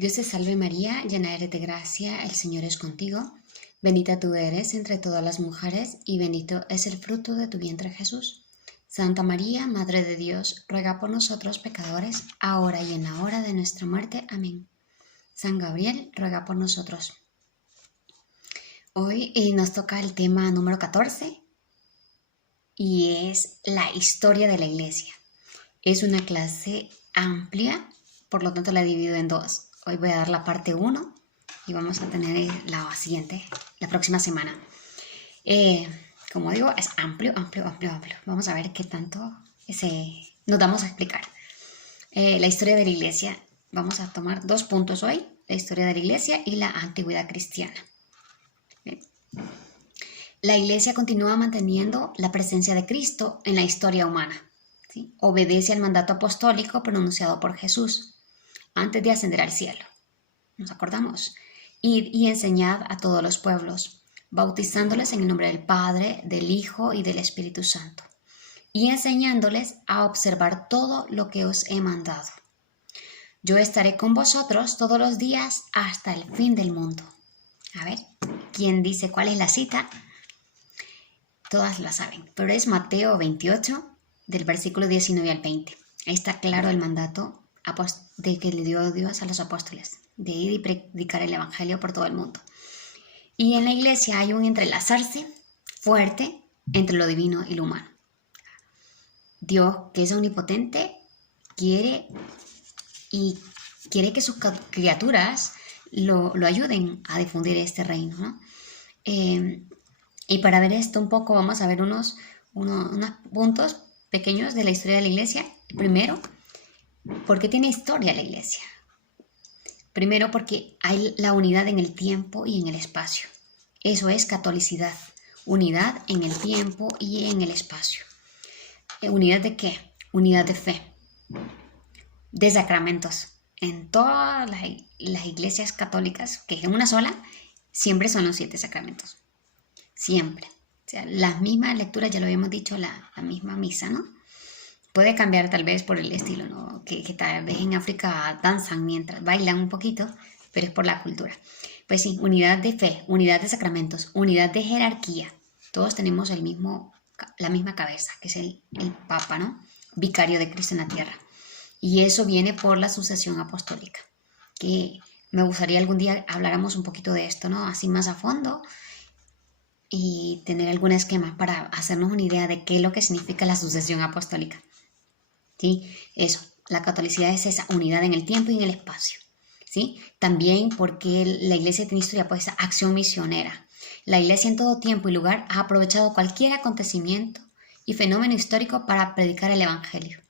Dios te salve María, llena eres de gracia, el Señor es contigo. Bendita tú eres entre todas las mujeres y bendito es el fruto de tu vientre Jesús. Santa María, Madre de Dios, ruega por nosotros pecadores, ahora y en la hora de nuestra muerte. Amén. San Gabriel, ruega por nosotros. Hoy nos toca el tema número 14 y es la historia de la Iglesia. Es una clase amplia, por lo tanto la divido en dos. Hoy voy a dar la parte 1 y vamos a tener la siguiente, la próxima semana. Como digo, es amplio. Vamos a ver qué tanto nos damos a explicar. La historia de la Iglesia. Vamos a tomar 2 puntos hoy, la historia de la Iglesia y la antigüedad cristiana. Bien. La Iglesia continúa manteniendo la presencia de Cristo en la historia humana. ¿Sí? Obedece al mandato apostólico pronunciado por Jesús antes de ascender al cielo. ¿Nos acordamos? Id y enseñad a todos los pueblos, bautizándoles en el nombre del Padre, del Hijo y del Espíritu Santo, y enseñándoles a observar todo lo que os he mandado. Yo estaré con vosotros todos los días hasta el fin del mundo. A ver, ¿quién dice cuál es la cita? Todas la saben, pero es Mateo 28, del versículo 19 al 20. Ahí está claro el mandato de que le dio Dios a los apóstoles, de ir y predicar el Evangelio por todo el mundo. Y en la Iglesia hay un entrelazarse fuerte entre lo divino y lo humano. Dios, que es omnipotente, quiere que sus criaturas lo ayuden a difundir este reino, ¿no? Y para ver esto un poco vamos a ver unos puntos pequeños de la historia de la Iglesia. Primero, ¿por qué tiene historia la Iglesia? Primero, porque hay la unidad en el tiempo y en el espacio. Eso es catolicidad. Unidad en el tiempo y en el espacio. ¿Unidad de qué? Unidad de fe. De sacramentos. En todas las iglesias católicas, que es una sola, siempre son los 7 sacramentos. Siempre. O sea, las mismas lecturas, ya lo habíamos dicho, la misma misa, ¿no? Puede cambiar tal vez por el estilo, ¿no? Que tal vez en África danzan mientras bailan un poquito, pero es por la cultura. Pues sí, unidad de fe, unidad de sacramentos, unidad de jerarquía. Todos tenemos la misma cabeza, que es el Papa, ¿no? Vicario de Cristo en la tierra. Y eso viene por la sucesión apostólica, que me gustaría algún día habláramos un poquito de esto, ¿no? Así más a fondo y tener algún esquema para hacernos una idea de qué es lo que significa la sucesión apostólica. ¿Sí? Eso, la catolicidad es esa unidad en el tiempo y en el espacio. ¿Sí? También porque la Iglesia tiene historia, pues esa acción misionera. La Iglesia en todo tiempo y lugar ha aprovechado cualquier acontecimiento y fenómeno histórico para predicar el Evangelio.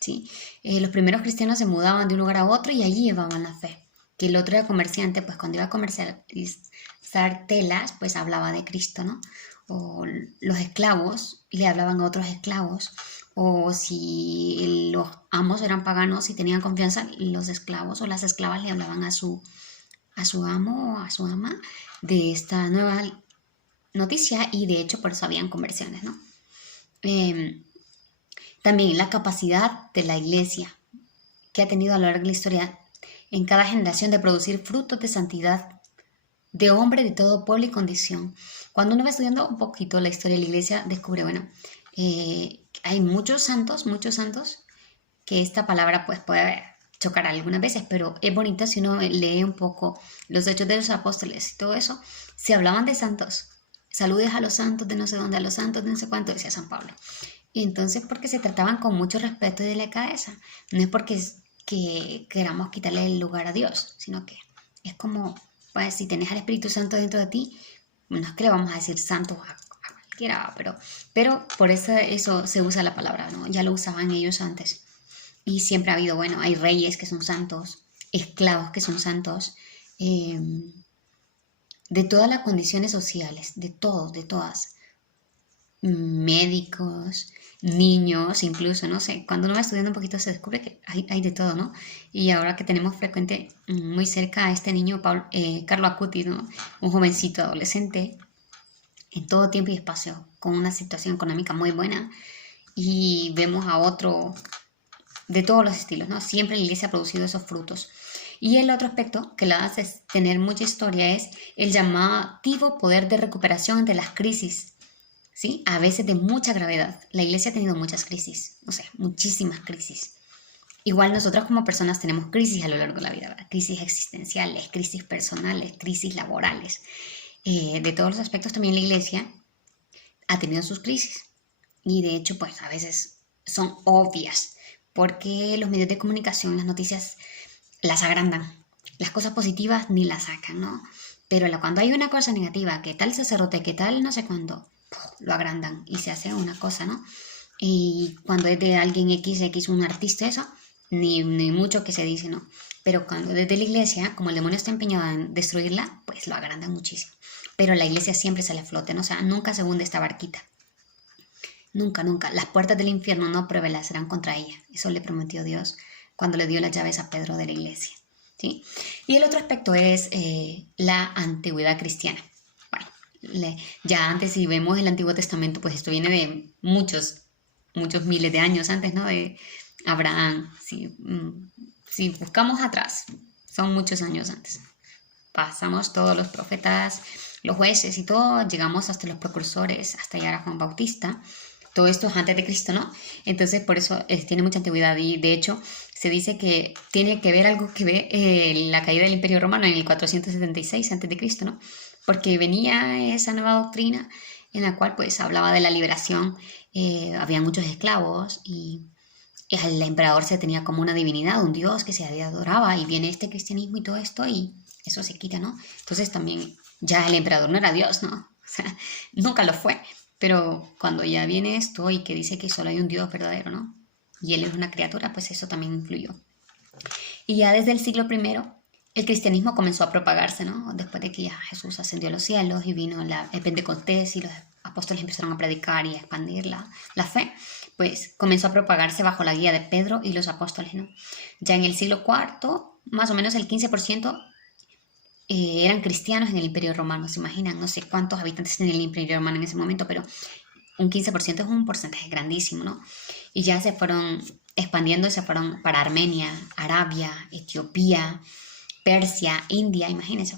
¿Sí? Los primeros cristianos se mudaban de un lugar a otro y allí llevaban la fe. Que el otro era comerciante, pues cuando iba a comercializar telas, pues hablaba de Cristo, ¿no? O los esclavos le hablaban a otros esclavos. O si los amos eran paganos y tenían confianza, los esclavos o las esclavas le hablaban a su amo o a su ama de esta nueva noticia y de hecho por eso habían conversiones, ¿no? También la capacidad de la Iglesia que ha tenido a lo largo de la historia en cada generación de producir frutos de santidad de hombre de todo pueblo y condición. Cuando uno va estudiando un poquito la historia de la Iglesia, descubre, bueno, hay muchos santos, que esta palabra pues puede chocar algunas veces, pero es bonito si uno lee un poco los hechos de los apóstoles y todo eso, se hablaban de santos, saludes a los santos de no sé dónde, a los santos de no sé cuánto, decía San Pablo. Y entonces porque se trataban con mucho respeto y delicadeza, no es porque que queramos quitarle el lugar a Dios, sino que es como, pues si tenés al Espíritu Santo dentro de ti, no es que le vamos a decir santos a cualquiera, pero por eso se usa la palabra, ¿no? Ya lo usaban ellos antes. Y siempre ha habido, bueno, hay reyes que son santos, esclavos que son santos, de todas las condiciones sociales, de todos, de todas. Médicos, niños, incluso, no sé, cuando uno va estudiando un poquito se descubre que hay de todo, ¿no? Y ahora que tenemos frecuente, muy cerca a este niño, Carlo Acutis, ¿no? Un jovencito adolescente, en todo tiempo y espacio, con una situación económica muy buena, y vemos a otro de todos los estilos, ¿no? Siempre la Iglesia ha producido esos frutos. Y el otro aspecto que la hace tener mucha historia es el llamativo poder de recuperación ante las crisis, ¿sí? A veces de mucha gravedad. La iglesia ha tenido muchas crisis, o sea, muchísimas crisis. Igual nosotros como personas tenemos crisis a lo largo de la vida, ¿verdad? Crisis existenciales, crisis personales, crisis laborales. De todos los aspectos también la iglesia ha tenido sus crisis. Y de hecho, pues a veces son obvias, porque los medios de comunicación, las noticias, las agrandan. Las cosas positivas ni las sacan, ¿no? Pero cuando hay una cosa negativa, que tal sacerdote, que tal no sé cuándo, lo agrandan y se hace una cosa, ¿no? Y cuando es de alguien XX, un artista, eso, ni mucho que se dice, ¿no? Pero cuando desde la iglesia, como el demonio está empeñado en destruirla, pues lo agrandan muchísimo. Pero la iglesia siempre sale a flote, ¿no? O sea, nunca se hunde esta barquita. Nunca, nunca. Las puertas del infierno no prevalecerán contra ella. Eso le prometió Dios cuando le dio las llaves a Pedro de la iglesia, ¿sí? Y el otro aspecto es la antigüedad cristiana. Bueno, ya antes, si vemos el Antiguo Testamento, pues esto viene de muchos miles de años antes, ¿no? De Abraham. Si buscamos atrás, son muchos años antes. Pasamos todos los profetas, los jueces y todo, llegamos hasta los precursores, hasta llegar a Juan Bautista. Todo esto es antes de Cristo, ¿no? Entonces, por eso tiene mucha antigüedad. Y de hecho, se dice que tiene que ver algo que ve la caída del Imperio Romano en el 476 antes de Cristo, ¿no? Porque venía esa nueva doctrina en la cual pues hablaba de la liberación. Había muchos esclavos y el emperador se tenía como una divinidad, un dios que se adoraba, y viene este cristianismo y todo esto y eso se quita, ¿no? Entonces también ya el emperador no era Dios, ¿no? O sea, nunca lo fue. Pero cuando ya viene esto y que dice que solo hay un Dios verdadero, ¿no? Y Él es una criatura, pues eso también influyó. Y ya desde el siglo I, el cristianismo comenzó a propagarse, ¿no? Después de que ya Jesús ascendió a los cielos y vino el Pentecostés y los apóstoles empezaron a predicar y a expandir la fe, pues comenzó a propagarse bajo la guía de Pedro y los apóstoles, ¿no? Ya en el siglo IV, más o menos el 15% eran cristianos en el Imperio Romano. Se imaginan, no sé cuántos habitantes tenía el Imperio Romano en ese momento, pero un 15% es un porcentaje grandísimo, ¿no? Y ya se fueron expandiendo, se fueron para Armenia, Arabia, Etiopía, Persia, India, imagínense.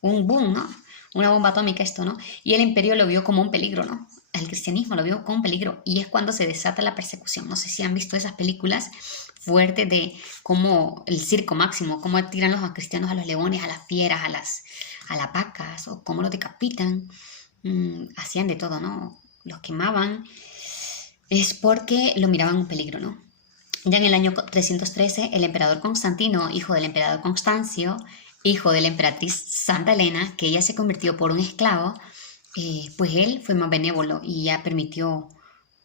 Un boom, ¿no? Una bomba atómica esto, ¿no? Y el imperio lo vio como un peligro, ¿no? El cristianismo lo vio como un peligro. Y es cuando se desata la persecución. No sé si han visto esas películas fuertes de cómo el circo máximo, cómo tiran los cristianos a los leones, a las fieras, a las vacas, o cómo los decapitan. Hacían de todo, ¿no? Los quemaban. Es porque lo miraban un peligro, ¿no? Ya en el año 313, el emperador Constantino, hijo del emperador Constancio, hijo de la emperatriz Santa Elena, que ella se convirtió por un esclavo, pues él fue más benévolo y ya permitió,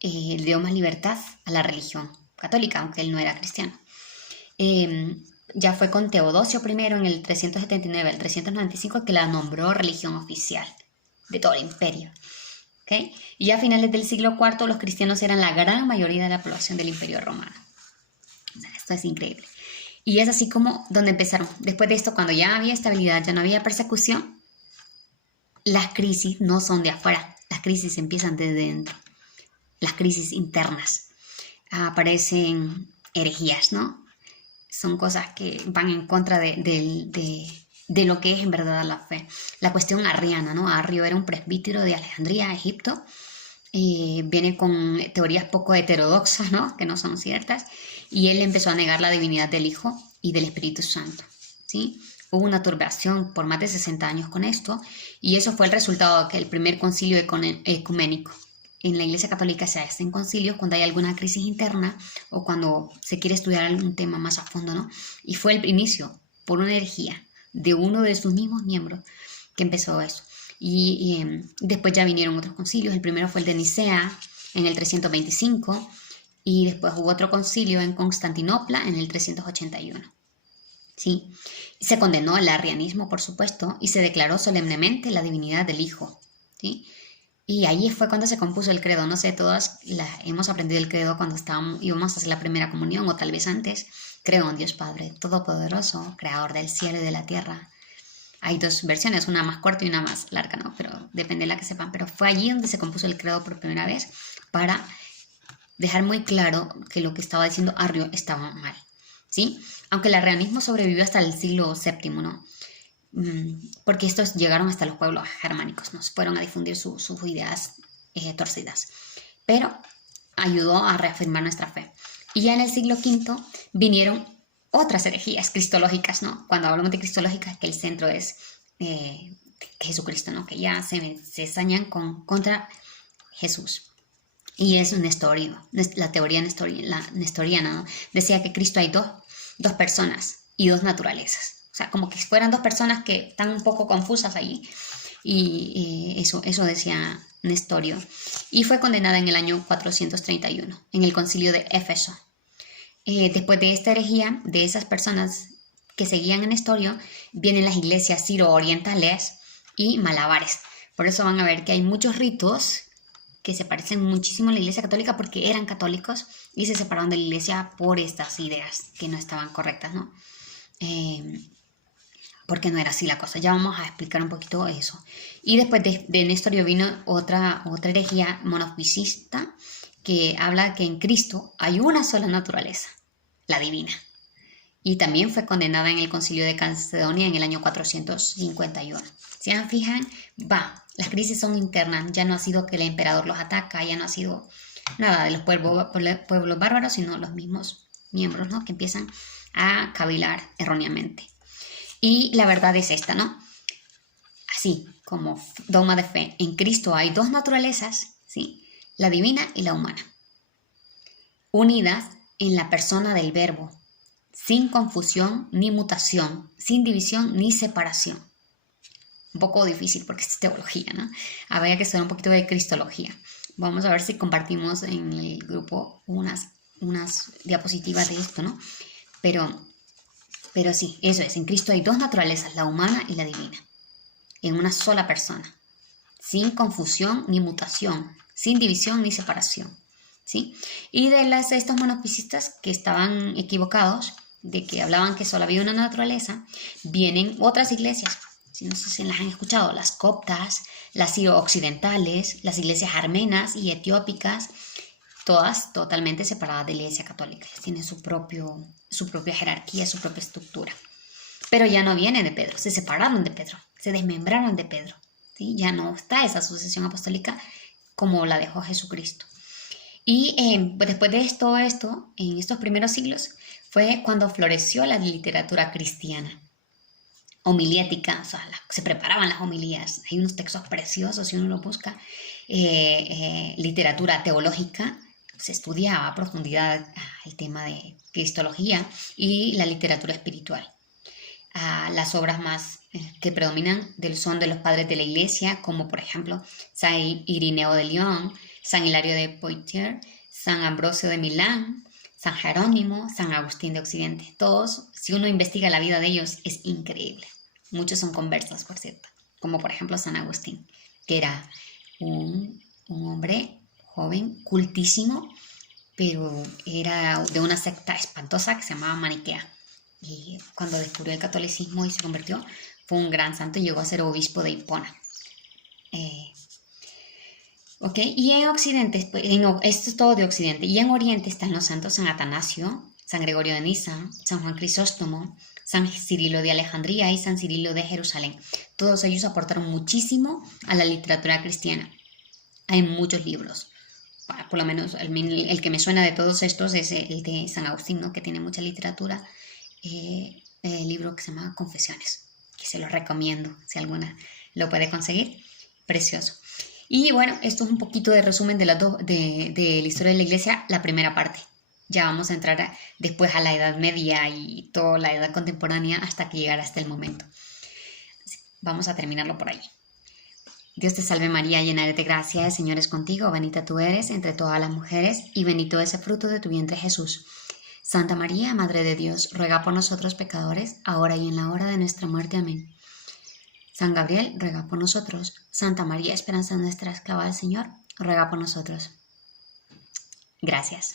le dio más libertad a la religión católica, aunque él no era cristiano. Ya fue con Teodosio I en el 379 al 395 que la nombró religión oficial de todo el imperio. ¿Okay? Y ya a finales del siglo IV los cristianos eran la gran mayoría de la población del imperio romano. O sea, esto es increíble. Y es así como donde empezaron. Después de esto, cuando ya había estabilidad, ya no había persecución, las crisis no son de afuera, las crisis empiezan desde dentro, las crisis internas. Aparecen herejías, ¿no? Son cosas que van en contra de lo que es en verdad la fe. La cuestión arriana, ¿no? Arrio era un presbítero de Alejandría, Egipto. Viene con teorías poco heterodoxas, ¿no? Que no son ciertas. Y él empezó a negar la divinidad del Hijo y del Espíritu Santo, ¿sí? Hubo una turbación por más de 60 años con esto, y eso fue el resultado de que el primer concilio ecuménico. En la Iglesia Católica se hacen concilios cuando hay alguna crisis interna o cuando se quiere estudiar algún tema más a fondo, ¿no? Y fue el inicio, por una herejía de uno de sus mismos miembros, que empezó eso. Y después ya vinieron otros concilios. El primero fue el de Nicea en el 325 y después hubo otro concilio en Constantinopla en el 381. ¿Sí? Se condenó el arrianismo, por supuesto, y se declaró solemnemente la divinidad del Hijo. ¿Sí? Y ahí fue cuando se compuso el credo. No sé, todas hemos aprendido el credo cuando íbamos a hacer la primera comunión o tal vez antes. Creo en Dios Padre Todopoderoso, Creador del cielo y de la tierra. Hay dos versiones, una más corta y una más larga, ¿no? Pero depende de la que sepan. Pero fue allí donde se compuso el credo por primera vez para dejar muy claro que lo que estaba diciendo Arrio estaba mal. ¿sí? Aunque el arrianismo sobrevivió hasta el siglo VII, ¿no? Porque estos llegaron hasta los pueblos germánicos, ¿no? Fueron a difundir sus ideas torcidas. Pero ayudó a reafirmar nuestra fe. Y ya en el siglo V vinieron otras herejías cristológicas, ¿no? Cuando hablamos de cristológicas, que el centro es Jesucristo, ¿no? Que ya se sañan contra Jesús. Y es un nestorio, la teoría nestoriana, ¿no? Decía que Cristo hay dos personas y dos naturalezas. O sea, como que fueran dos personas que están un poco confusas allí. Y eso decía Nestorio. Y fue condenada en el año 431, en el concilio de Éfeso. Después de esta herejía, de esas personas que seguían a Nestorio, vienen las iglesias ciro-orientales y malabares. Por eso van a ver que hay muchos ritos que se parecen muchísimo a la iglesia católica porque eran católicos y se separaron de la iglesia por estas ideas que no estaban correctas, ¿no? Porque no era así la cosa. Ya vamos a explicar un poquito eso. Y después de Nestorio vino otra herejía monofisista que habla que en Cristo hay una sola naturaleza, la divina. Y también fue condenada en el concilio de Calcedonia en el año 451. Si se fijan, las crisis son internas. Ya no ha sido que el emperador los ataca, ya no ha sido nada de los pueblos bárbaros, sino los mismos miembros, ¿no? Que empiezan a cavilar erróneamente. Y la verdad es esta, ¿no? Así como dogma de fe, en Cristo hay dos naturalezas, ¿sí? La divina y la humana, unidas en la persona del Verbo, sin confusión ni mutación, sin división ni separación. Un poco difícil porque es teología, ¿no? Habría que estudiar un poquito de cristología. Vamos a ver si compartimos en el grupo unas diapositivas de esto, ¿no? Pero sí, eso es. En Cristo hay dos naturalezas, la humana y la divina, en una sola persona, sin confusión ni mutación, sin división ni separación, ¿sí? Y de estos monofisistas que estaban equivocados, de que hablaban que solo había una naturaleza, vienen otras iglesias. No sé si las han escuchado, las coptas, las occidentales, las iglesias armenas y etiópicas, todas totalmente separadas de la iglesia católica. Tienen su propia jerarquía, su propia estructura. Pero ya no vienen de Pedro, se separaron de Pedro, se desmembraron de Pedro, ¿sí? Ya no está esa sucesión apostólica como la dejó Jesucristo. Y después de todo esto, en estos primeros siglos, fue cuando floreció la literatura cristiana. Homilética, o sea, se preparaban las homilías. Hay unos textos preciosos, si uno lo busca. Literatura teológica, se estudiaba a profundidad el tema de cristología y la literatura espiritual. Las obras más que predominan son de los padres de la iglesia, como por ejemplo San Irineo de León, San Hilario de Poitiers, San Ambrosio de Milán, San Jerónimo, San Agustín de Occidente. Todos, si uno investiga la vida de ellos, es increíble. Muchos son conversos, por cierto, como por ejemplo San Agustín, que era un hombre joven, cultísimo, pero era de una secta espantosa que se llamaba Maniquea. Y cuando descubrió el catolicismo y se convirtió, fue un gran santo y llegó a ser obispo de Hipona. Y en Occidente, esto es todo de Occidente, y en Oriente están los santos San Atanasio, San Gregorio de Niza, San Juan Crisóstomo, San Cirilo de Alejandría y San Cirilo de Jerusalén. Todos ellos aportaron muchísimo a la literatura cristiana. Hay muchos libros. Por lo menos el que me suena de todos estos es el de San Agustín, ¿no? Que tiene mucha literatura. El libro que se llama Confesiones, que se lo recomiendo si alguna lo puede conseguir. Precioso. Y bueno, esto es un poquito de resumen de la historia de la iglesia, la primera parte. Ya vamos a entrar después a la Edad Media y toda la edad contemporánea hasta que llegara hasta el momento. Vamos a terminarlo por ahí. Dios te salve María, llena eres de gracia, el Señor es contigo, bendita tú eres entre todas las mujeres y bendito es el fruto de tu vientre Jesús. Santa María, Madre de Dios, ruega por nosotros pecadores, ahora y en la hora de nuestra muerte. Amén. San Gabriel, ruega por nosotros. Santa María, esperanza nuestra, esclava del Señor, ruega por nosotros. Gracias.